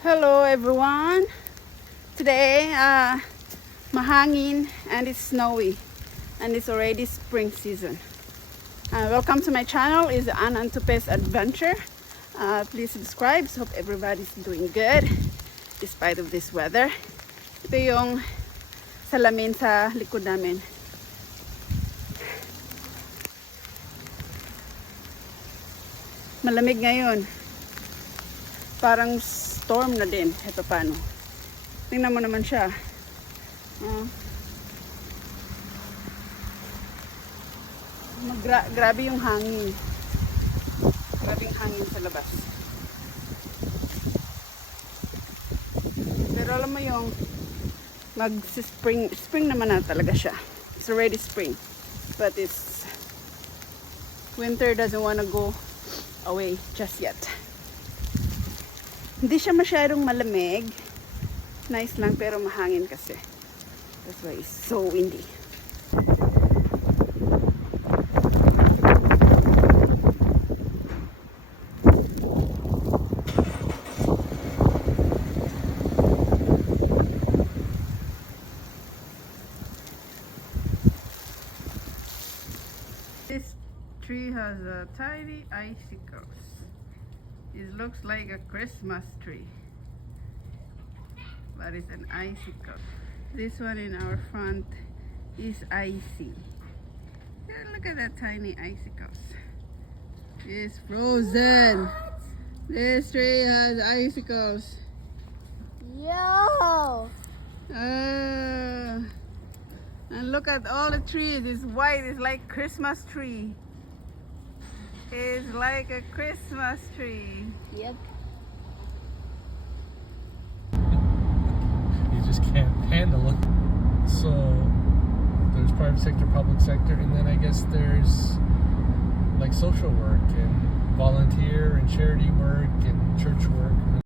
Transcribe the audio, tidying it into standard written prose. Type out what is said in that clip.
Hello everyone. Today mahangin and it's snowy and it's already spring season. Welcome to my channel, is Ann Antupes Adventure. Please subscribe. So hope everybody's doing good despite of this weather. Ito yung salamin sa likod namin. Malamig ngayon. Parang storm na din. Ito paano. Tingnan mo naman siya. Grabe yung hangin. Grabe yung hangin sa labas. Pero alam mo yung spring naman na talaga siya. It's already spring. But it's winter doesn't wanna go away just yet. Hindi siya masyadong malamig. Nice lang pero mahangin kasi. That's why it's so windy. This tree has tiny icicles. It looks like a Christmas tree, but it's an icicle. This one in our front is icy. Yeah, look at that tiny icicles. It's frozen. What? This tree has icicles. Yo! And look at all the trees. It's white. It's like Christmas tree. It's like a Christmas tree. Yep. You just can't handle it. So there's private sector, public sector, and then I guess there's like social work and volunteer and charity work and church work.